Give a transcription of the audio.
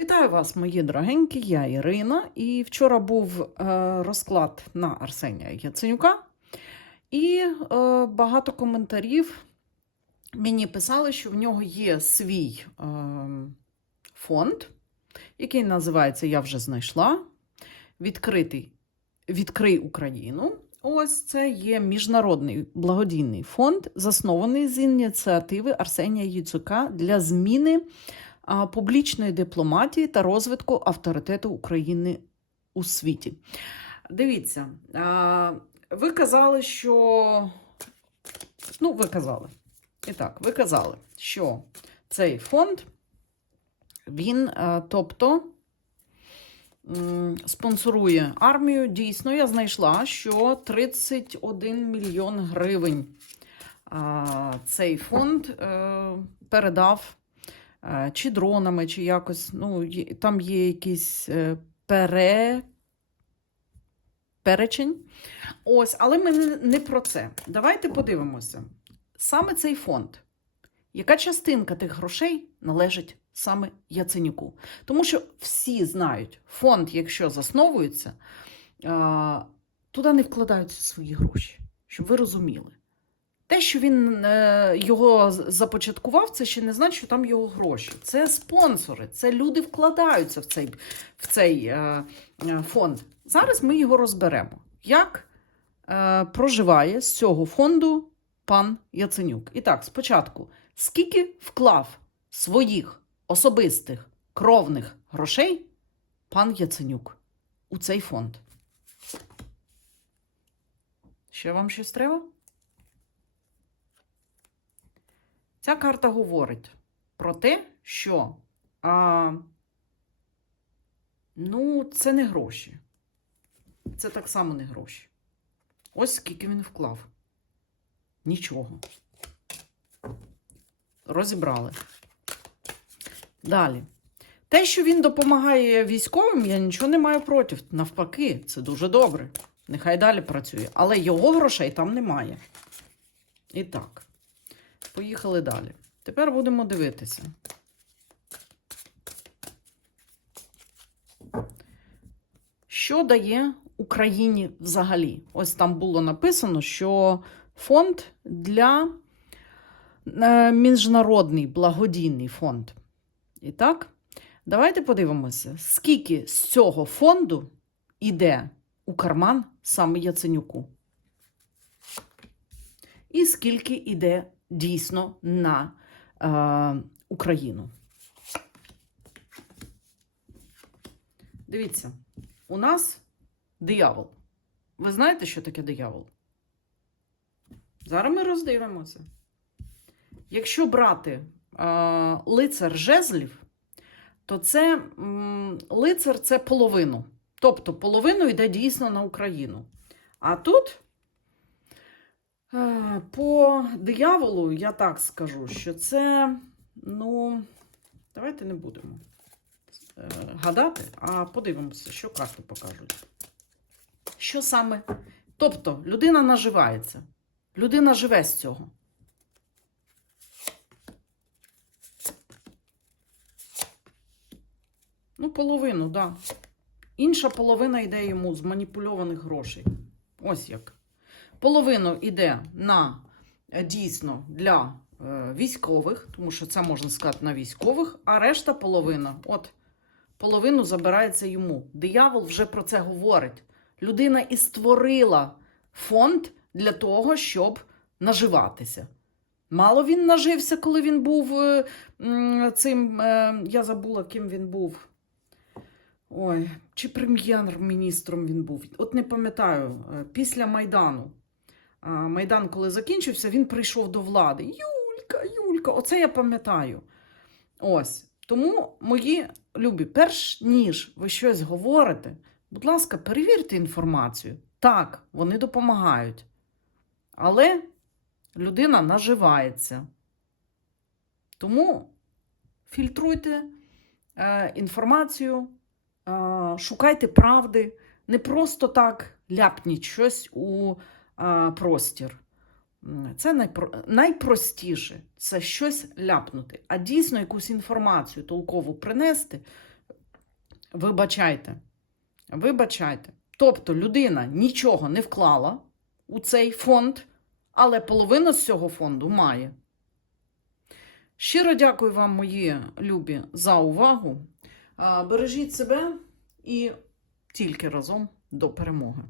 Вітаю вас, мої дорогенькі, я Ірина. І вчора був е, розклад на Арсенія Яценюка, і е, багато коментарів мені писали, що в нього є свій е, фонд, який називається Я вже знайшла. Відкритий Відкрий Україну. Ось це є міжнародний благодійний фонд, заснований з ініціативи Арсенія Яцюка для зміни публічної дипломатії та розвитку авторитету України у світі. Дивіться, ви казали, що. Ну, ви казали. І так, ви казали, що цей фонд, він, тобто, спонсорує армію. Дійсно, я знайшла, що 31 мільйон гривень цей фонд е, передав чи дронами, чи якось. Ну, там є якийсь е, пере... перечень. Ось, але ми не- не про це. Давайте подивимося. Саме цей фонд. Яка частинка тих грошей належить саме Яценюку? Тому що всі знають, фонд, якщо засновується, туди не вкладаються свої гроші, щоб ви розуміли. Те, що він е, його започаткував, це ще не значить, що там його гроші. Це спонсори, це люди вкладаються в цей, в цей е, е, фонд. Зараз ми його розберемо. Як проживає з цього фонду пан Яценюк? І так, спочатку, скільки вклав своїх особистих кровних грошей пан Яценюк у цей фонд? Ще вам щось треба? Ця карта говорить про те, що а, ну, це не гроші. Це так само не гроші. Ось скільки він вклав. Нічого. Розібрали. Далі. Те, що він допомагає військовим, я нічого не маю проти. Навпаки, це дуже добре. Нехай далі працює. Але його грошей там немає. І так. Поїхали далі. Тепер будемо дивитися. Що дає Україні взагалі? Ось там було написано, що фонд для е, міжнародний благодійний фонд. І так, давайте подивимося, скільки з цього фонду йде у карман саме Яценюку. І скільки йде дійсно на е, Україну. Дивіться, у нас диявол. Ви знаєте, що таке диявол? Зараз ми роздивимося. Якщо брати е, лицар жезлів, то це м, лицар це половину. Тобто половину йде дійсно на Україну. А тут По дияволу я так скажу, що це, ну, давайте не будемо е, гадати, а подивимося, що карти покажуть. Що саме? Тобто, людина наживається. Людина живе з цього. Ну, половину, так. Да. Інша половина йде йому з маніпульованих грошей. Ось як. Половину йде на е, дійсно для е, військових, тому що це можна сказати на військових, а решта половина, от половину забирається йому. Диявол вже про це говорить. Людина і створила фонд для того, щоб наживатися. Мало він нажився, коли він був е, цим. я забула, ким він був. Ой, чи прем'єр-міністром він був. От не пам'ятаю, після Майдану. Майдан, коли закінчився, він прийшов до влади. Юлька, Юлька, оце я пам'ятаю. Ось. Тому, мої любі, перш ніж ви щось говорите, будь ласка, перевірте інформацію. Так, вони допомагають. Але людина наживається. Тому фільтруйте е, інформацію, е, шукайте правди, не просто так ляпніть щось у простір. Це найпро... найпростіше це щось ляпнути, а дійсно якусь інформацію толкову принести, Вибачайте. Вибачайте. Тобто людина нічого не вклала у цей фонд, але половина з цього фонду має. Щиро дякую вам, мої любі, за увагу. Бережіть себе і тільки разом до перемоги.